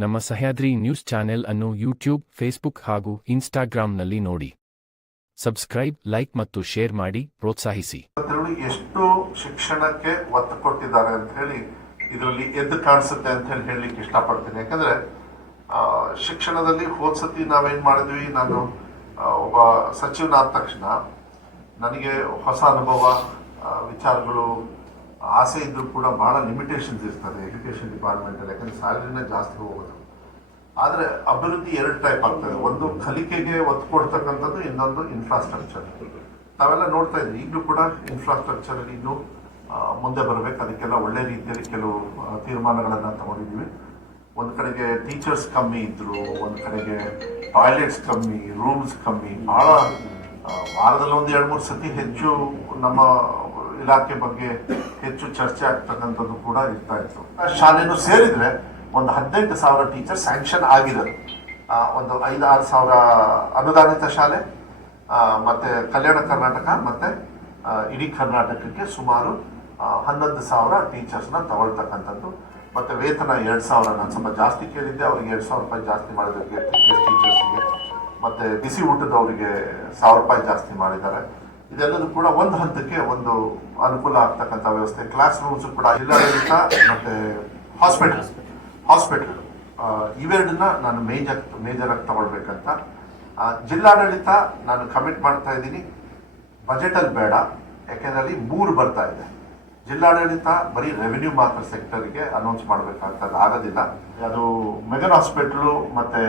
ನಮ್ಮ Sahyadri news channel ಅನ್ನು YouTube, Facebook ಹಾಗೂ ಇನ್ಸ್ಟಾಗ್ರಾಂನಲ್ಲಿ ನೋಡಿ. ಸಬ್ಸ್ಕ್ರೈಬ್, ಲೈಕ್ ಮತ್ತು ಶೇರ್ ಮಾಡಿ, ಪ್ರೋತ್ಸಾಹಿಸಿ. ಎಷ್ಟು ಶಿಕ್ಷಣಕ್ಕೆ ಒತ್ತು ಕೊಟ್ಟಿದ್ದಾರೆ ಅಂತ ಹೇಳಿ ಇದರಲ್ಲಿ ಎದ್ದು ಕಾಣಿಸುತ್ತೆ ಅಂತ ಹೇಳಿ ಹೇಳಲಿಕ್ಕೆ ಇಷ್ಟಪಡ್ತೀನಿ. ಯಾಕಂದ್ರೆ ಶಿಕ್ಷಣದಲ್ಲಿ ಹೋದ್ ಸತಿ ನಾವೇನ್ ಮಾಡಿದ್ವಿ? ನಾನು ಒಬ್ಬ ಸಚಿವನಾದ ತಕ್ಷಣ ನನಗೆ ಹೊಸ ಅನುಭವ ವಿಚಾರಗಳು ಆಸೆ ಇದ್ದರೂ ಕೂಡ ಬಹಳ ಲಿಮಿಟೇಷನ್ಸ್ ಇರ್ತದೆ ಎಜುಕೇಶನ್ ಡಿಪಾರ್ಟ್ಮೆಂಟ್ ಅಲ್ಲಿ, ಯಾಕಂದ್ರೆ ಸ್ಯಾಲರಿನೇ ಜಾಸ್ತಿ ಹೋಗೋದು. ಆದ್ರೆ ಅಭಿವೃದ್ಧಿ ಎರಡು ಟೈಪ್ ಆಗ್ತದೆ. ಒಂದು ಕಲಿಕೆಗೆ ಒತ್ತು ಕೊಡ್ತಕ್ಕಂಥದ್ದು, ಇನ್ನೊಂದು ಇನ್ಫ್ರಾಸ್ಟ್ರಕ್ಚರ್ ತಾವೆಲ್ಲ ನೋಡ್ತಾ ಇದ್ವಿ ಈಗಲೂ ಕೂಡ ಇನ್ಫ್ರಾಸ್ಟ್ರಕ್ಚರಲ್ಲಿ ಇನ್ನೂ ಮುಂದೆ ಬರಬೇಕು. ಅದಕ್ಕೆಲ್ಲ ಒಳ್ಳೆ ರೀತಿಯಲ್ಲಿ ಕೆಲವು ತೀರ್ಮಾನಗಳನ್ನು ತಗೊಂಡಿದ್ದೀವಿ. ಒಂದು ಕಡೆಗೆ ಟೀಚರ್ಸ್ ಕಮ್ಮಿ ಇದ್ರು, ಒಂದು ಕಡೆಗೆ ಟಾಯ್ಲೆಟ್ಸ್ ಕಮ್ಮಿ ರೂಮ್ಸ್ ಕಮ್ಮಿ. ಭಾಳ ವಾರದಲ್ಲಿ ಒಂದು ಎರಡು ಮೂರು ಸತಿ ಹೆಚ್ಚು ನಮ್ಮ ಇಲಾಖೆ ಬಗ್ಗೆ ಹೆಚ್ಚು ಚರ್ಚೆ ಆಗ್ತಕ್ಕಂಥದ್ದು ಕೂಡ ಇರ್ತಾ ಇತ್ತು. ಶಾಲೆನೂ ಸೇರಿದ್ರೆ ಒಂದು ಹದಿನೆಂಟು ಸಾವಿರ ಟೀಚರ್ ಸ್ಯಾಂಕ್ಷನ್ ಆಗಿದೆ. ಒಂದು ಐದು ಆರು ಸಾವಿರ ಅನುದಾನಿತ ಶಾಲೆ ಮತ್ತು ಕಲ್ಯಾಣ ಕರ್ನಾಟಕ ಮತ್ತೆ ಇಡೀ ಕರ್ನಾಟಕಕ್ಕೆ ಸುಮಾರು ಹನ್ನೊಂದು ಸಾವಿರ ಟೀಚರ್ಸ್ನ ತಗೊಳ್ತಕ್ಕಂಥದ್ದು. ಮತ್ತೆ ವೇತನ ಎರಡು ಸಾವಿರ, ನಾನು ಸ್ವಲ್ಪ ಜಾಸ್ತಿ ಕೇಳಿದ್ದೆ, ಅವ್ರಿಗೆ ಎರಡು ಸಾವಿರ ರೂಪಾಯಿ ಜಾಸ್ತಿ ಮಾಡಿದ್ರೆ ಟೀಚರ್ಸ್ಗೆ ಮತ್ತೆ ಬಿಸಿ ಊಟದವರಿಗೆ ಸಾವಿರ ರೂಪಾಯಿ ಜಾಸ್ತಿ ಮಾಡಿದ್ದಾರೆ. ಇದೆಲ್ಲದೂ ಕೂಡ ಒಂದು ಹಂತಕ್ಕೆ ಒಂದು ಅನುಕೂಲ ಆಗ್ತಕ್ಕಂಥ ವ್ಯವಸ್ಥೆ. ಕ್ಲಾಸ್ ರೂಮ್ಸ್ ಕೂಡ ಜಿಲ್ಲಾಡಳಿತ ಮತ್ತೆ ಹಾಸ್ಪಿಟಲ್ ಹಾಸ್ಪಿಟಲ್ ಇವೆರಡನ್ನ ನಾನು ಮೇಜರ್ ಮೇಜರ್ ಆಗಿ ತಗೊಳ್ಬೇಕಂತ. ಜಿಲ್ಲಾಡಳಿತ ನಾನು ಕಮಿಟ್ ಮಾಡ್ತಾ ಇದ್ದೀನಿ. ಬಜೆಟ್ ಅಲ್ಲಿ ಬೇಡ. ಯಾಕೆಂದ್ರೆ ಅಲ್ಲಿ ಮೂರು ಬರ್ತಾ ಇದೆ. ಜಿಲ್ಲಾಡಳಿತ ಬರೀ ರೆವಿನ್ಯೂ ಮಾತ್ರ ಸೆಕ್ಟರ್ಗೆ ಅನೌನ್ಸ್ ಮಾಡಬೇಕಂತ ಆಗೋದಿಲ್ಲ. ಅದು ಮೆಗನ್ ಹಾಸ್ಪಿಟಲ್ ಮತ್ತೆ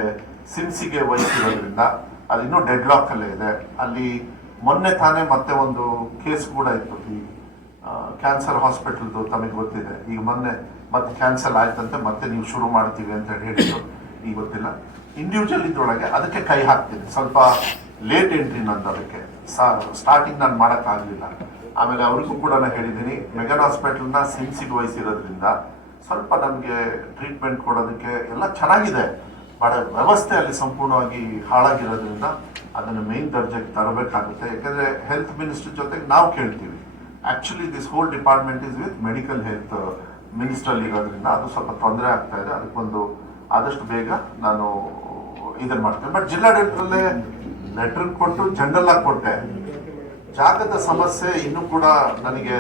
ಸಿಮ್ಸಿಗೆ ವಹಿಸಿರೋದ್ರಿಂದ ಅದು ಇನ್ನೂ ಡೆಡ್ ಲಾಕ್ ಅಲ್ಲೇ ಇದೆ. ಅಲ್ಲಿ ಮೊನ್ನೆ ತಾನೇ ಮತ್ತೆ ಒಂದು ಕೇಸ್ ಕೂಡ ಇತ್ತು. ಈ ಕ್ಯಾನ್ಸರ್ ಹಾಸ್ಪಿಟಲ್ದು ತಮಗೆ ಗೊತ್ತಿದೆ. ಈಗ ಮೊನ್ನೆ ಮತ್ತೆ ಕ್ಯಾನ್ಸಲ್ ಆಯ್ತಂತೆ, ಮತ್ತೆ ನೀವು ಶುರು ಮಾಡ್ತೀವಿ ಅಂತ ಹೇಳಿ ಹೇಳಿದ್ರು. ಈಗ ಗೊತ್ತಿಲ್ಲ. ಇಂಡಿವಿಜುವಲ್ ಇದ್ರೊಳಗೆ ಅದಕ್ಕೆ ಕೈ ಹಾಕ್ತೀನಿ. ಸ್ವಲ್ಪ ಲೇಟ್ ಎಂಟ್ರಿ ನಂದು ಅದಕ್ಕೆ. ಸ್ಟಾರ್ಟಿಂಗ್ ನಾನು ಮಾಡೋಕ್ಕಾಗಲಿಲ್ಲ ಆಮೇಲೆ ಅವ್ರಿಗೂ ಕೂಡ ನಾನು ಹೇಳಿದ್ದೀನಿ, ಮೆಗನ್ ಹಾಸ್ಪಿಟಲ್ನ ಸಿಮ್ಸಿಗೆ ವಹಿಸಿರೋದ್ರಿಂದ ಸ್ವಲ್ಪ ನಮಗೆ ಟ್ರೀಟ್ಮೆಂಟ್ ಕೊಡೋದಕ್ಕೆ ಎಲ್ಲ ಚೆನ್ನಾಗಿದೆ. ಬಟ್ ವ್ಯವಸ್ಥೆ ಅಲ್ಲಿ ಸಂಪೂರ್ಣವಾಗಿ ಹಾಳಾಗಿರೋದ್ರಿಂದ ಅದನ್ನು ಮೇನ್ ದರ್ಜೆಗೆ ತರಬೇಕಾಗುತ್ತೆ. ಯಾಕಂದ್ರೆ ಹೆಲ್ತ್ ಮಿನಿಸ್ಟರ್ ಜೊತೆಗೆ ನಾವು ಕೇಳ್ತೀವಿ. Actually this whole department is with medical health minister ಇರೋದ್ರಿಂದ ಅದು ಸ್ವಲ್ಪ ತೊಂದರೆ ಆಗ್ತಾ ಇದೆ. ಅದಕ್ಕೊಂದು ಆದಷ್ಟು ಬೇಗ ನಾನು ಇದನ್ನ ಮಾಡ್ತೇನೆ. ಬಟ್ ಜಿಲ್ಲಾಡಳಿತದಲ್ಲೇ ಲೆಟರ್ ಕೊಟ್ಟು ಜನರಲ್ ಆಗಿ ಕೊಟ್ಟೆ. ಜಾಗದ ಸಮಸ್ಯೆ ಇನ್ನೂ ಕೂಡ ನನಗೆ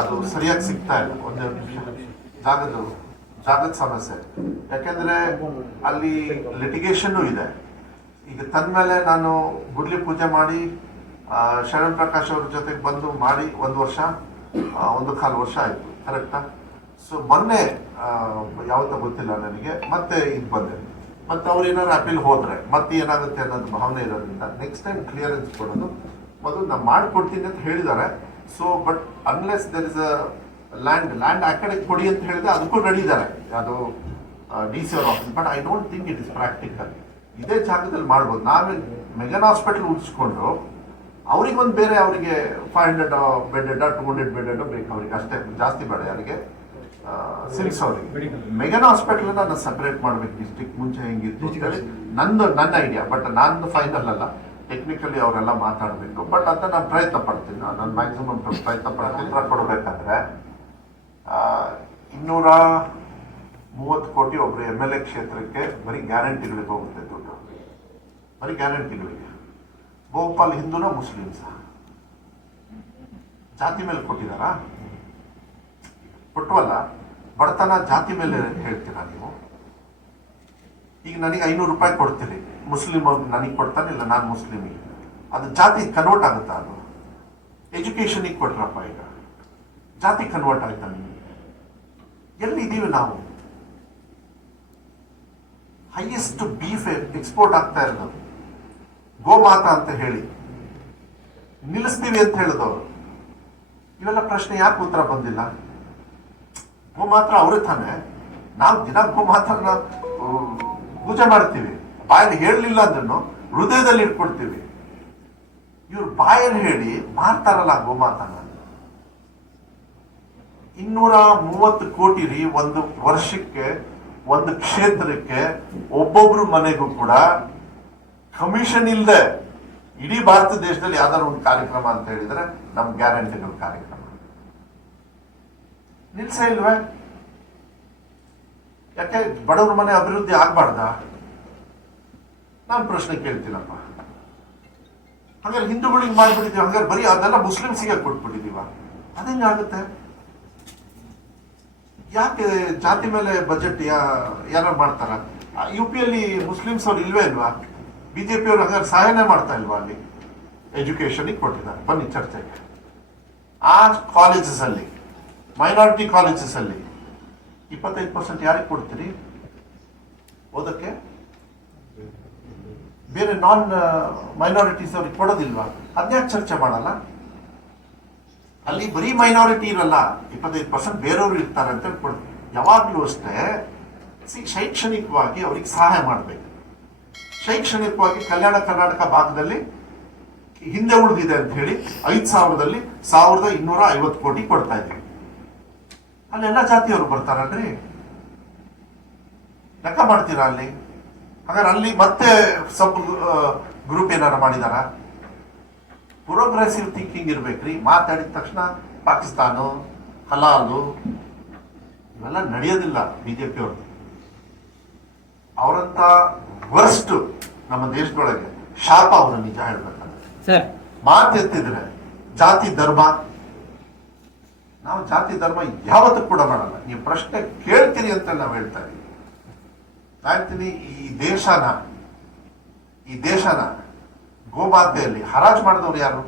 ಅದು ಸರಿಯಾಗಿ ಸಿಗ್ತಾ ಇಲ್ಲ. ಒಂದೇ ಜಾಗದ ಜಾಗದ ಸಮಸ್ಯೆ. ಯಾಕೆಂದ್ರೆ ಅಲ್ಲಿ ಲಿಟಿಗೇಷನ್ ಇದೆ. ಈಗ ತಂದ್ಮೇಲೆ ನಾನು ಗುಡ್ಲಿ ಪೂಜೆ ಮಾಡಿ ಶರಣ್ ಪ್ರಕಾಶ್ ಅವ್ರ ಜೊತೆಗೆ ಬಂದು ಮಾಡಿ ಒಂದು ವರ್ಷ ಒಂದು ಕಾಲು ವರ್ಷ ಆಯ್ತು ಕರೆಕ್ಟಾ ಸೊ ಮೊನ್ನೆ ಯಾವತ್ತ ಗೊತ್ತಿಲ್ಲ ನನಗೆ, ಮತ್ತೆ ಇದು ಬಂದೆ. ಮತ್ತೆ ಅವ್ರು ಏನಾದ್ರು ಅಪೀಲ್ ಹೋದ್ರೆ, ಮತ್ತೆ ಏನಾಗುತ್ತೆ ಅನ್ನೋದು ಭಾವನೆ ಇರೋದ್ರಿಂದ ನೆಕ್ಸ್ಟ್ ಟೈಮ್ ಕ್ಲಿಯರೆನ್ಸ್ ಕೊಡೋದು, ಮೊದಲು ನಾನು ಮಾಡಿಕೊಡ್ತೀನಿ ಅಂತ ಹೇಳಿದ್ದಾರೆ. So but unless there is a land land ಆ ಕಡೆ ಕೊಡಿ ಅಂತ ಹೇಳಿದ್ರೆ ಅದಕ್ಕೂ ಇದ್ದಾರೆ ಅದು ಡಿ ಸಿ ಅವ್ರ office but I don't think it is practical ಇದೇ ಜಾಗದಲ್ಲಿ ಮಾಡ್ಬೋದು. ನಾವೇ ಮೆಗನ್ ಹಾಸ್ಪಿಟಲ್ ಉಳಿಸ್ಕೊಂಡು ಅವ್ರಿಗೆ ಒಂದು ಬೇರೆ ಅವರಿಗೆ five hundred bed two hundred bed ಬೇಕು ಅವ್ರಿಗೆ. ಅಷ್ಟೇ, ಜಾಸ್ತಿ ಬೇಡ ಯಾರಿಗೆ. ಸಿಲ್ಕ್ಸ್ ಅವರಿಗೆ. ಮೆಗನ್ ಹಾಸ್ಪಿಟಲ್ ನಾನು ಸಪ್ರೇಟ್ ಮಾಡ್ಬೇಕು. ಡಿಸ್ಟ್ರಿಕ್ಟ್ ಮುಂಚೆ ಹೆಂಗಿತ್ತು ಅಂತ ಹೇಳಿ ನಂದು, ನನ್ನ ಐಡಿಯಾ ಬಟ್ ನಾನು ಫೈನಲ್ ಅಲ್ಲ. ಟೆಕ್ನಿಕಲಿ ಅವರೆಲ್ಲ ಮಾತಾಡಬೇಕು. ಬಟ್ ಅಂತ ನಾನು ಪ್ರಯತ್ನ ಪಡ್ತೀನಿ. ನಾನು ಮ್ಯಾಕ್ಸಿಮಮ್ ಪ್ರಯತ್ನ ಪಡ್ತೀನಿ. ಕೊಡಬೇಕಾದ್ರೆ ಇನ್ನೂರ ಮೂವತ್ತು ಕೋಟಿ ಒಬ್ರು ಎಂ ಎಲ್ ಎ ಕ್ಷೇತ್ರಕ್ಕೆ ಬರೀ ಗ್ಯಾರಂಟಿಗಳಿಗೆ ಹೋಗುತ್ತೆ ದುಡ್ಡು. ಬರೀ ಗ್ಯಾರಂಟಿಗಳಿಗೆ ಬಹುಪಾಲ್ ಹಿಂದೂನ ಮುಸ್ಲಿಮ್ಸ ಜಾತಿ ಮೇಲೆ ಕೊಟ್ಟಿದ್ದಾರಾ? ಕೊಟ್ಟವಲ್ಲ ಬಡತನ ಜಾತಿ ಮೇಲೆ ಹೇಳ್ತೀರಾ ನೀವು? ಈಗ ನನಗೆ ಐನೂರು ರೂಪಾಯಿ ಕೊಡ್ತೀರಿ. ಮುಸ್ಲಿಂ ಅವ್ರಿಗೆ ನನಗೆ ಕೊಡ್ತಾನೆ, ಇಲ್ಲ ನಾನು ಮುಸ್ಲಿಮಿಗೆ ಅದು ಜಾತಿ ಕನ್ವರ್ಟ್ ಆಗುತ್ತಾ ಅದು? ಎಜುಕೇಷನಿಗೆ ಕೊಟ್ರಪ್ಪ ಈಗ. ಜಾತಿ ಕನ್ವರ್ಟ್ ಆಯ್ತಾ ನಿಮಗೆ? ಎಲ್ಲಿದ್ದೀವಿ ನಾವು? ಹೈಯೆಸ್ಟ್ ಬೀಫ್ ಎಕ್ಸ್ಪೋರ್ಟ್ ಆಗ್ತಾ ಇರೋದು. ಗೋಮಾತಾ ಅಂತ ಹೇಳಿ ನಿಲ್ಲಿಸ್ತೀವಿ ಅಂತ ಹೇಳಿದವರು. ಇವೆಲ್ಲ ಪ್ರಶ್ನೆ ಯಾಕೆ ಉತ್ತರ ಬಂದಿಲ್ಲ? ಗೋಮಾತ್ರ ಅವರೇ ತಾನೆ. ನಾವು ದಿನ ಗೋಮಾತ್ರ ಆ, ಪೂಜೆ ಮಾಡ್ತೀವಿ. ಬಾಯಲ್ಲಿ ಹೇಳಲಿಲ್ಲ ಅದನ್ನು ಹೃದಯದಲ್ಲಿ ಇಟ್ಕೊಡ್ತೀವಿ ಇವ್ರು ಬಾಯಲ್ಲಿ ಹೇಳಿ ಮಾಡ್ತಾರಲ್ಲ ಗೋಮಾತನ. ಇನ್ನೂರ ಮೂವತ್ತು ಕೋಟಿ ರೀ ಒಂದು ವರ್ಷಕ್ಕೆ ಒಂದು ಕ್ಷೇತ್ರಕ್ಕೆ ಒಬ್ಬೊಬ್ರು ಮನೆಗೂ ಕೂಡ ಕಮಿಷನ್ ಇಲ್ಲದೆ ಇಡೀ ಭಾರತ ದೇಶದಲ್ಲಿ ಯಾವ್ದಾದ್ರು ಒಂದು ಕಾರ್ಯಕ್ರಮ ಅಂತ ಹೇಳಿದ್ರೆ ನಮ್ ಗ್ಯಾರಂಟಿಗಳ ಕಾರ್ಯಕ್ರಮ. ನಿಲ್ಸ ಇಲ್ವೇ? ಯಾಕೆ ಬಡವ್ರ ಮನೆ ಅಭಿವೃದ್ಧಿ ಆಗ್ಬಾರ್ದ? ನಾನು ಪ್ರಶ್ನೆ ಕೇಳ್ತೀನಪ್ಪ. ಹಾಗಾದ್ರೆ ಹಿಂದೂಗಳಿಗೆ ಮಾಡ್ಬಿಟ್ಟಿದೀವಿ ಹಂಗಾರೆ ಬರೀ ಅದೆಲ್ಲ ಮುಸ್ಲಿಮ್ಸಿಗೆ ಕೊಟ್ಬಿಟ್ಟಿದೀವ ಆಗುತ್ತೆ? ಯಾಕೆ ಜಾತಿ ಮೇಲೆ ಬಜೆಟ್ ಯಾರು ಮಾಡ್ತಾರ? ಯು ಪಿಯಲ್ಲಿ ಮುಸ್ಲಿಮ್ಸ್ ಅವ್ರು ಇಲ್ವೇ ಇಲ್ವಾ? ಬಿಜೆಪಿ ಅವ್ರು ಹಂಗಾರೆ ಸಹಾಯನೇ ಮಾಡ್ತಾ ಇಲ್ವಾ ಅಲ್ಲಿ? ಎಜುಕೇಶನಿಗೆ ಕೊಟ್ಟಿದ್ದಾರೆ. ಬನ್ನಿ ಚರ್ಚೆಗೆ ಆ ಕಾಲೇಜಸ್ ಅಲ್ಲಿ ಮೈನಾರಿಟಿ ಕಾಲೇಜಸ್ ಅಲ್ಲಿ, ಇಪ್ಪತ್ತೈದು ಪರ್ಸೆಂಟ್ ಯಾರಿಗೆ ಕೊಡ್ತೀರಿ? ಓದಕ್ಕೆ? ಬೇರೆ ನಾನ್ ಮೈನಾರಿಟೀಸ್ ಅವ್ರಿಗೆ ಕೊಡೋದಿಲ್ವಾ? ಅದ್ಯಾಕೆ ಚರ್ಚೆ ಮಾಡಲ್ಲ? ಅಲ್ಲಿ ಬರೀ ಮೈನಾರಿಟಿ ಇರಲ್ಲ, ಇಪ್ಪತ್ತೈದು ಪರ್ಸೆಂಟ್ ಬೇರೆಯವರು ಇರ್ತಾರೆ ಅಂತ ಕೊಡ್ತೀವಿ ಯಾವಾಗಲೂ ಅಷ್ಟೇ ಶೈಕ್ಷಣಿಕವಾಗಿ ಅವ್ರಿಗೆ ಸಹಾಯ ಮಾಡಬೇಕು. ಶೈಕ್ಷಣಿಕವಾಗಿ ಕಲ್ಯಾಣ ಕರ್ನಾಟಕ ಭಾಗದಲ್ಲಿ ಹಿಂದೆ ಉಳಿದಿದೆ ಅಂತ ಹೇಳಿ ಐದ್ ಸಾವಿರದಲ್ಲಿ ಸಾವಿರದ ಇನ್ನೂರ ಐವತ್ತು ಕೋಟಿ ಕೊಡ್ತಾ ಇದ್ದೀವಿ. ಅಲ್ಲೆಲ್ಲ ಜಾತಿಯವರು ಬರ್ತಾರಲ್ರಿ? ಲೆಕ್ಕ ಮಾಡ್ತೀರಾ ಅಲ್ಲಿ? ಹಾಗಾದ್ರೆ ಅಲ್ಲಿ ಮತ್ತೆ ಸಬ್ ಗ್ರೂಪ್ ಏನಾರ ಮಾಡಿದಾರ? ಪ್ರೋಗ್ರೆಸಿವ್ ಥಿಂಕಿಂಗ್ ಇರ್ಬೇಕ್ರಿ. ಮಾತಾಡಿದ ತಕ್ಷಣ ಪಾಕಿಸ್ತಾನ, ಹಲಾಲು, ಇವೆಲ್ಲ ನಡೆಯೋದಿಲ್ಲ ಬಿಜೆಪಿ ಅವ್ರದ್ದು ಅವರಂತ ವರ್ಸ್ಟ್ ನಮ್ಮ ದೇಶದೊಳಗೆ ಶಾಪ ಅವರ ನಿಜ ಹೇಳ್ಬೇಕಂದ್ರೆ ಮಾತು ಎತ್ತಿದ್ರೆ ಜಾತಿ ಧರ್ಮ ನಾವು ಜಾತಿ ಧರ್ಮ ಯಾವತ್ತೂ ಕೂಡ ಮಾಡಲ್ಲ. ನೀವು ಪ್ರಶ್ನೆ ಕೇಳ್ತೀರಿ ಅಂತ ನಾವು ಹೇಳ್ತಾ ಇದ್ದೀವಿ. ಈ ಹೇಳ್ತೀನಿ ಈ ದೇಶನ ಈ ದೇಶನ ಗೋಮಾತೆಯಲ್ಲಿ ಹರಾಜು ಮಾಡಿದವ್ರು ಯಾರು?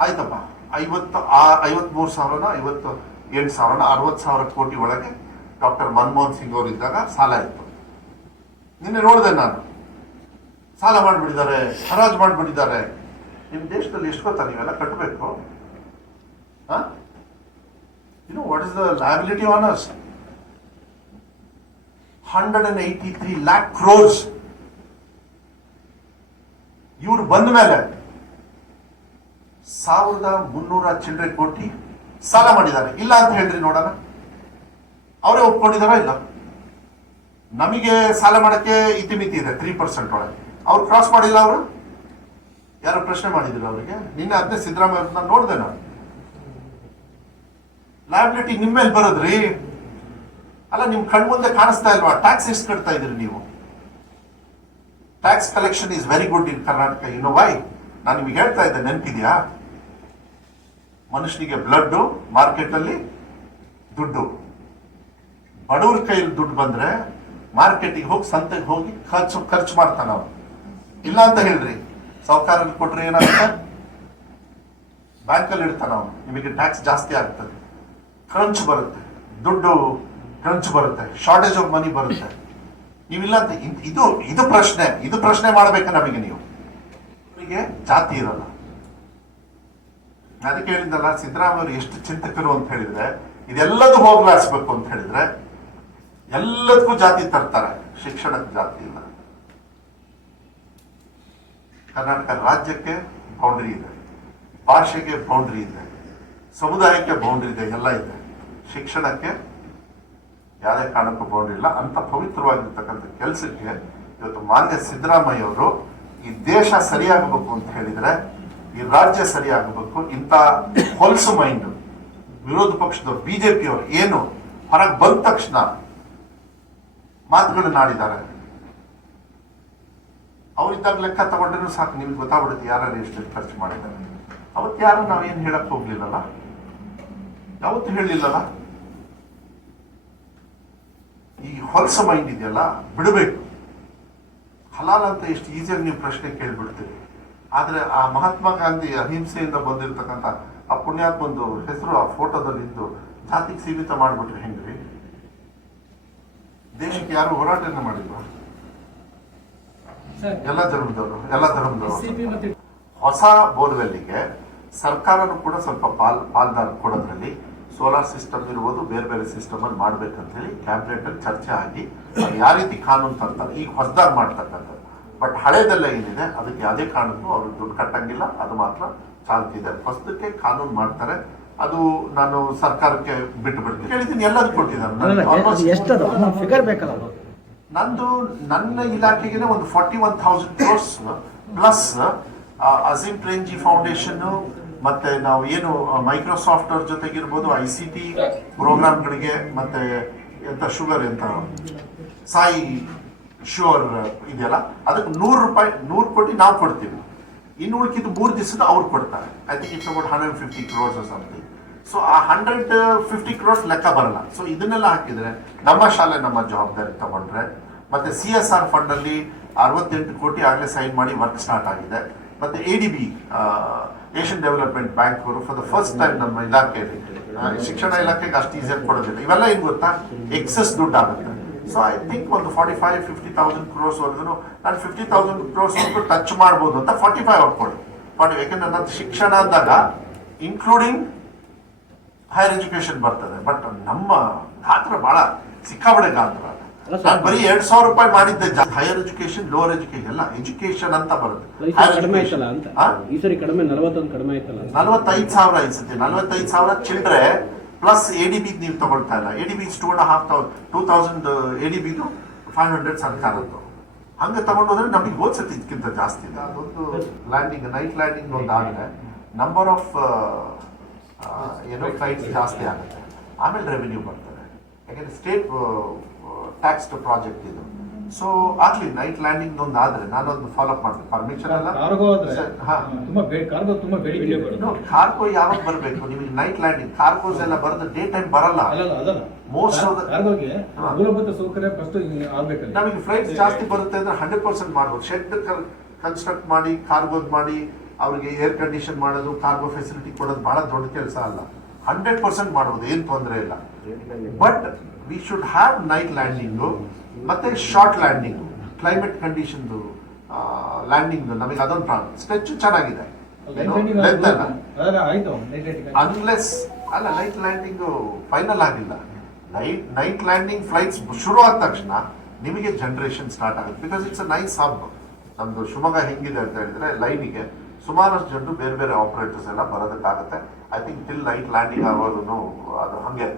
ಆಯ್ತಪ್ಪ ಐವತ್ತು ಆ ಐವತ್ಮೂರು ಸಾವಿರನ ಐವತ್ತು ಎಂಟು ಸಾವಿರನ ಅರವತ್ತು ಸಾವಿರ ಕೋಟಿ ಒಳಗೆ ಡಾಕ್ಟರ್ ಮನಮೋಹನ್ ಸಿಂಗ್ ಅವರು ಇದ್ದಾಗ ಸಾಲ ಇತ್ತು ನಿನ್ನೆ ನೋಡಿದೆ ನಾನು. ಸಾಲ ಮಾಡಿಬಿಟ್ಟಿದ್ದಾರೆ, ಹರಾಜು ಮಾಡಿಬಿಟ್ಟಿದ್ದಾರೆ. ನಿಮ್ಮ ದೇಶದಲ್ಲಿ ಎಷ್ಟು ಗೊತ್ತಾ ನೀವೆಲ್ಲ ಕಟ್ಟಬೇಕು you know what is the liability honours hundred and eighty three lakh crores ಇವ್ರು ಬಂದ ಮೇಲೆ ಸಾವಿರದ ಮುನ್ನೂರ ಚಿಲ್ಲರೆ ಕೋಟಿ ಸಾಲ ಮಾಡಿದ್ದಾರೆ. ಇಲ್ಲ ಅಂತ ಹೇಳ್ರಿ ನೋಡೋಣ. ಅವರೇ ಒಪ್ಕೊಂಡಿದಾರ ಇಲ್ಲ? ನಮಗೆ ಸಾಲ ಮಾಡಕ್ಕೆ ಇತಿಮಿತಿ ಇದೆ ತ್ರೀ ಪರ್ಸೆಂಟ್ ಒಳಗೆ. ಅವ್ರು ಕ್ರಾಸ್ ಮಾಡಿಲ್ಲ ಅವರು? ಯಾರು ಪ್ರಶ್ನೆ ಮಾಡಿದ್ರು ಅವರಿಗೆ? ನಿನ್ನೆ ಅದನ್ನೇ ಸಿದ್ದರಾಮಯ್ಯ ನೋಡಿದೆ ನಾನು. ಲಯಬಿಲಿಟಿ ನಿಮ್ಮ ಮೇಲೆ ಬರೋದ್ರಿ? ಅಲ್ಲ, ನಿಮ್ ಕಣ್ಮುಂದೆ ಕಾಣಿಸ್ತಾ ಇಲ್ವಾ? ಟ್ಯಾಕ್ಸ್ ಎಷ್ಟು ಕಟ್ತಾ ಇದ್ರಿ ನೀವು? Tax collection is very good in Karnataka you know why ನಾನು ನಿಮಗೆ ಹೇಳ್ತಾ ಇದ್ದೆ, ನೆನಪಿದ್ಯಾ? ಮನುಷ್ಯನಿಗೆ ಬ್ಲಡ್ ಮಾರ್ಕೆಟ್ ಅಲ್ಲಿ ದುಡ್ಡು. ಬಡವ್ರ ಕೈಯಲ್ಲಿ ದುಡ್ಡು ಬಂದ್ರೆ ಮಾರ್ಕೆಟಿಗೆ ಹೋಗಿ ಸಂತೆಗೆ ಹೋಗಿ ಖರ್ಚು ಖರ್ಚು ಮಾಡ್ತಾನ ಅವ್ರು ಇಲ್ಲ ಅಂತ ಹೇಳ್ರಿ. ಸಾಹುಕಾರ ಕೊಟ್ರೆ ಏನಾಗುತ್ತೆ? ಬ್ಯಾಂಕಲ್ಲಿ ಇಡ್ತಾನ ಅವನು. ನಿಮಗೆ ಟ್ಯಾಕ್ಸ್ ಜಾಸ್ತಿ ಆಗ್ತದೆ. ಕ್ರಂಚ್ ಬರುತ್ತೆ. ದುಡ್ಡು ಕ್ರಂಚ್ ಬರುತ್ತೆ. ಶಾರ್ಟೇಜ್ ಆಫ್ ಮನಿ ಬರುತ್ತೆ. ನೀವಿಲ್ಲ ಅಂತ ಇದ್- ಇದು ಪ್ರಶ್ನೆ. ಇದು ಪ್ರಶ್ನೆ ಮಾಡ್ಬೇಕು ನಮಗೆ ನೀವು. ಅವರಿಗೆ ಜಾತಿ ಇರಲ್ಲ. ಅದಕ್ಕೆ ಹೇಳಿದ್ದಲ್ಲ ಸಿದ್ದರಾಮಯ್ಯ ಎಷ್ಟು ಚಿಂತಕರು ಅಂತ ಹೇಳಿದ್ರೆ, ಇದೆಲ್ಲದೂ ಹೋಗ್ಲಾಡಿಸ್ಬೇಕು ಅಂತ ಹೇಳಿದ್ರೆ ಎಲ್ಲದಕ್ಕೂ ಜಾತಿ ತರ್ತಾರೆ, ಶಿಕ್ಷಣಕ್ಕೆ ಜಾತಿ ಇಲ್ಲ. ಕರ್ನಾಟಕ ರಾಜ್ಯಕ್ಕೆ ಬೌಂಡ್ರಿ ಇದೆ, ಭಾಷೆಗೆ ಬೌಂಡ್ರಿ ಇದೆ, ಸಮುದಾಯಕ್ಕೆ ಬೌಂಡ್ರಿ ಇದೆ, ಎಲ್ಲ ಇದೆ. ಶಿಕ್ಷಣಕ್ಕೆ ಯಾವುದೇ ಕಾರಣಕ್ಕೂ ಬೌಂಡ್ರಿ ಇಲ್ಲ. ಅಂತ ಪವಿತ್ರವಾಗಿರ್ತಕ್ಕಂಥ ಕೆಲಸಕ್ಕೆ ಇವತ್ತು ಮಾನ್ಯ ಸಿದ್ದರಾಮಯ್ಯ ಅವರು ಈ ದೇಶ ಸರಿಯಾಗಬೇಕು ಅಂತ ಹೇಳಿದ್ರೆ, ಈ ರಾಜ್ಯ ಸರಿಯಾಗಬೇಕು. ಇಂಥ ಹೊಲಸು ಮೈಂಡ್ ವಿರೋಧ ಪಕ್ಷದವ್ರು ಬಿಜೆಪಿಯವರು ಏನು ಹೊರಗೆ ಬಂದ ತಕ್ಷಣ ಮಾತುಗಳನ್ನ ಆಡಿದ್ದಾರೆ ಅವರಿದ್ದಾಗ ಲೆಕ್ಕ ತಗೊಂಡ್ರೆ ಸಾಕು, ನಿಮ್ಗೆ ಗೊತ್ತಾಗ್ಬಿಡುತ್ತೆ ಯಾರು ಎಷ್ಟು ಖರ್ಚು ಮಾಡಿದ್ದಾರೆ. ಅವತ್ತು ಯಾರು ನಾವೇನು ಹೇಳಕ್ ಹೋಗ್ಲಿಲ್ಲಲ್ಲ? ಯಾವತ್ತು ಹೇಳಿಲ್ಲಲ್ಲ ಈ ಹೊಲಸ ಮೈಂಡ್ ಇದೆಯಲ್ಲ, ಬಿಡಬೇಕು. ಹಲಾಲ್ ಅಂತ ಎಷ್ಟು ಈಸಿಯಾಗಿ ನೀವು ಪ್ರಶ್ನೆ ಕೇಳ್ಬಿಡ್ತೀರಿ. ಆದ್ರೆ ಆ ಮಹಾತ್ಮ ಗಾಂಧಿ ಅಹಿಂಸೆಯಿಂದ ಬಂದಿರತಕ್ಕಂಥ ಆ ಪುಣ್ಯಾತ್ಮಂದು ಹೆಸರು ಆ ಫೋಟೋದಲ್ಲಿ ಇದ್ದು ಜಾತಿಗೆ ಸೀಮಿತ ಮಾಡಿಬಿಟ್ರೆ ಹೆಂಗ್ರಿ? ದೇಶಕ್ಕೆ ಯಾರು ಹೋರಾಟನ ಮಾಡಿಲ್ವಾ? ಎಲ್ಲ ಧರ್ಮದವರು ಎಲ್ಲ ಧರ್ಮದವರು. ಹೊಸ ಬೋರ್ವೆಲ್ಗೆ ಸರ್ಕಾರನು ಕೂಡ ಸ್ವಲ್ಪ ಪಾಲ್ ಪಾಲ್ದಾರ ಕೊಡೋದ್ರಲ್ಲಿ ಸೋಲಾರ್ ಸಿಸ್ಟಮ್ ಇರ್ಬೋದು ಬೇರೆ ಬೇರೆ ಸಿಸ್ಟಮ್ ಅಲ್ಲಿ ಮಾಡ್ಬೇಕಂತ ಹೇಳಿ ಕ್ಯಾಬಿನೆಟ್ ಅಲ್ಲಿ ಚರ್ಚೆ ಆಗಿ ಯಾವ ರೀತಿ ಕಾನೂನು ತರ್ತಾರೆ ಈಗ ಹೊಸದಾಗಿ ಮಾಡ್ತಕ್ಕಂಥದ್ದು. ಬಟ್ ಹಳೇದೆಲ್ಲ ಏನಿದೆ ಅದಕ್ಕೆ ಯಾವುದೇ ಕಾರಣಕ್ಕೂ ಅವ್ರಿಗೆ ದುಡ್ಡು ಕಟ್ಟಂಗಿಲ್ಲ ಅದು ಮಾತ್ರ ಚಾಲ್ತಿದೆ ಹೊಸದಕ್ಕೆ ಕಾನೂನು ಮಾಡ್ತಾರೆ ಅದು ನಾನು ಸರ್ಕಾರಕ್ಕೆ ಬಿಟ್ಟು ಬಿಡ್ತೀನಿ ಕೇಳಿದ್ದೀನಿ ಎಲ್ಲದೂ ಕೊಟ್ಟಿದ್ದಾರೆ. Almost- ಎಷ್ಟದು? ಫಿಗರ್ ಬೇಕಲ್ಲ ನಂದು ನನ್ನ ಇಲಾಖೆಗೆ ಒಂದು forty one thousand crores plus Azim Premji foundation ಮತ್ತೆ ನಾವು ಏನು ಮೈಕ್ರೋಸಾಫ್ಟ್ ಅವ್ರ ಜೊತೆಗಿರ್ಬೋದು ಐ ಸಿ ಟಿ ಪ್ರೋಗ್ರಾಮ್ಗಳಿಗೆ ಮತ್ತೆ ಎಂತ ಶುಗರ್ ಎಂತ ಸಾಯಿ ಶೋರ್ ಇದೆಯಲ್ಲ ಅದಕ್ಕೆ ನೂರು ರೂಪಾಯಿ ನೂರು ಕೋಟಿ ನಾವು ಕೊಡ್ತೀವಿ. ಇನ್ನು ಉಳ್ಕಿದ್ದು ಮೂರು ದಿವಸದ ಅವ್ರು ಕೊಡ್ತಾರೆ. I think it's about hundred fifty crores something so ಆ ಹಂಡ್ರೆಡ್ ಫಿಫ್ಟಿ ಕ್ರೋರ್ಸ್ ಲೆಕ್ಕ ಬರಲ್ಲ. ಸೊ ಇದನ್ನೆಲ್ಲ ಹಾಕಿದ್ರೆ ನಮ್ಮ ಶಾಲೆ ನಮ್ಮ ಜವಾಬ್ದಾರಿ ತಗೊಂಡ್ರೆ, ಮತ್ತೆ ಸಿ ಎಸ್ ಆರ್ ಫಂಡ್ ಅಲ್ಲಿ ಅರವತ್ತೆಂಟು ಕೋಟಿ ಆಗಲೇ ಸೈನ್ ಮಾಡಿ ವರ್ಕ್ ಸ್ಟಾರ್ಟ್ ಆಗಿದೆ. ಮತ್ತೆ A D B Asian development bank ಅವರು ಫಾರ್ ದ ಫಸ್ಟ್ ಟೈಮ್ ನಮ್ಮ ಇಲಾಖೆಯಲ್ಲಿ ಶಿಕ್ಷಣ ಇಲಾಖೆಗೆ ಅಷ್ಟು ಈಸಿಯಾಗಿ ಕೊಡೋದಿಲ್ಲ. ಇವೆಲ್ಲ ಏನು ಗೊತ್ತಾ? ಎಕ್ಸಸ್ ದುಡ್ಡು ಆಗುತ್ತೆ. ಸೊ ಐ ಥಿಂಕ್ ಒಂದು forty five fifty thousand crores ವರ್ಗು ನಾನು ಫಿಫ್ಟಿ ತೌಸಂಡ್ ಕ್ರೋರ್ಸ್ ಟಚ್ ಮಾಡ್ಬೋದು ಅಂತ ಫಾರ್ಟಿ ಫೈವ್ ಹಾಕೊಳ್ಳಿ ಫಾರ್ಟಿ ಯಾಕಂದ್ರೆ ನನ್ನ ಶಿಕ್ಷಣ ಅಂದಾಗ ಇನ್ಕ್ಲೂಡಿಂಗ್ ಹೈಯರ್ ಎಜುಕೇಶನ್ ಬರ್ತದೆ ಬಟ್ ನಮ್ಮ ಗಾತ್ರ ಬಹಳ ಸಿಕ್ಕಾಬಡೆ ಗಾತ್ರ. ನಾನು ಬರೀ ಎರಡ್ ಸಾವಿರ ರೂಪಾಯಿ ಮಾಡಿದ್ದೆ ಹೈಯರ್ ಎಜುಕೇಶನ್ ಲೋವರ್ ಎಜುಕೇಶನ್ ಎಲ್ಲ ಎಜುಕೇಶನ್ ಅಂತ ಬರುತ್ತೆ. ಈ ಸರಿ ಕಡಿಮೆ ಅಂತ? ಈ ಸರಿ ಕಡಿಮೆ ನಲವತ್ತೊಂದು ಸಾವಿರ ಅನ್ಸುತ್ತೆ ನಲವತ್ತೈದು ಸಾವಿರ ಚಿಲ್ಲರೆ ಪ್ಲಸ್ ಎ ಡಿ ಬಿ ನೀವು ತಗೊಳ್ತಾ ಇಲ್ಲ. A D B two and half thousand two thousand A D ಬಿದು five hundred ಸರ್ಕಾರದ್ದು ಹಂಗೆ ತಗೊಂಡೋದ್ರೆ ನಮಗೆ ಹೋದ್ಸತಿ ಇದಕ್ಕಿಂತ ಜಾಸ್ತಿ. ಇದೆ ಅದೊಂದು ಲ್ಯಾಂಡಿಂಗ್ ನೈಟ್ ಲ್ಯಾಂಡಿಂಗ್ ಒಂದು ಆದರೆ ನಂಬರ್ ಆಫ್ ಏನೋ ಫ್ಲೈಟ್ಸ್ ಜಾಸ್ತಿ ಆಗುತ್ತೆ. ಆಮೇಲೆ ರೆವಿನ್ಯೂ ಬರ್ತದೆ. ಯಾಕೆಂದ್ರೆ ಸ್ಟೇಟ್ ಟ್ಯಾಕ್ಸ್ ಪ್ರಾಜೆಕ್ಟ್ ಇದು. ಸೊ ಆಗ್ಲಿ ನೈಟ್ ಲ್ಯಾಂಡಿಂಗ್ ಒಂದು ಆದ್ರೆ ನಾನೊಂದು ಫಾಲೋ ಅಪ್ ಮಾಡ್ತೀನಿ. ಪರ್ಮಿಷನ್ ಅಲ್ಲ? ಕಾರ್ಗೋ ಆದ್ರೆ ಹಾ. ತುಂಬಾ ಬೇ- ಕಾರ್ಗೋ ತುಂಬಾ ಬೇಡಿಕೆ ಇದೆ. ಕಾರ್ಗೋ ಯಾವಾಗ ಬರಬೇಕು? ನಿಮಗೆ ನೈಟ್ ಲ್ಯಾಂಡಿಂಗ್ ಕಾರ್ಗೋಸ್ ಎಲ್ಲ ಬರೋದು ಡೇ ಟೈಮ್ ಬರಲ್ಲ. ಮೋಸ್ಟ್ ಮೂಲಭೂತ ಸೌಕರ್ಯ ಫಸ್ಟ್ ಆಗಬೇಕು ನಮಗೆ ಫ್ಲೈಟ್ ಜಾಸ್ತಿ ಬರುತ್ತೆ ಅಂದ್ರೆ ಹಂಡ್ರೆಡ್ ಪರ್ಸೆಂಟ್ ಮಾಡ್ಬೋದು. ಶೆಡ್ ಕನ್ಸ್ಟ್ರಕ್ಟ್ ಮಾಡಿ ಕಾರ್ಗೋದ್ ಮಾಡಿ ಅವ್ರಿಗೆ ಏರ್ ಕಂಡೀಷನ್ ಮಾಡೋದು ಕಾರ್ಗೋ ಫೆಸಿಲಿಟಿ ಕೊಡೋದು ಬಹಳ ದೊಡ್ಡ ಕೆಲಸ ಅಲ್ಲ. ಹಂಡ್ರೆಡ್ ಪರ್ಸೆಂಟ್ ಮಾಡಬಹುದು ಏನು ತೊಂದರೆ ಇಲ್ಲ. But we should have night landing ಮತ್ತೆ ಶಾರ್ಟ್ ಲ್ಯಾಂಡಿಂಗ್ ಕ್ಲೈಮೇಟ್ ಕಂಡೀಷನ್ದು ಲ್ಯಾಂಡಿಂಗ್ ನಮಗೆ ಅದೊಂದು ಪ್ರಾಬ್ಲಮ್ ಸ್ಟ್ರೆಚ್ ಚೆನ್ನಾಗಿದೆ. ಅಲ್ಲ. ಲೈಟ್ ಅನ್ಲೆಸ್ ಅಲ್ಲ ನೈಟ್ ಲ್ಯಾಂಡಿಂಗ್ ಫೈನಲ್ ಆಗಿಲ್ಲ. ನೈಟ್ ನೈಟ್ ಲ್ಯಾಂಡಿಂಗ್ ಫ್ಲೈಟ್ಸ್ ಶುರು ಆದ ತಕ್ಷಣ ನಿಮಗೆ ಜನರೇಷನ್ ಸ್ಟಾರ್ಟ್ ಆಗುತ್ತೆ. Because it's a nice hub ನಮ್ದು ಶಿವಮೊಗ್ಗ ಹೆಂಗಿದೆ ಅಂತ ಹೇಳಿದ್ರೆ ಲೈನಿಗೆ ಸುಮಾರಷ್ಟು ಜನರು ಬೇರೆ ಬೇರೆ ಆಪರೇಟರ್ಸ್ ಎಲ್ಲ ಬರೋದಕ್ಕಾಗುತ್ತೆ. I think till night landing ಆಗೋದು ಅದು ಹಂಗೆ.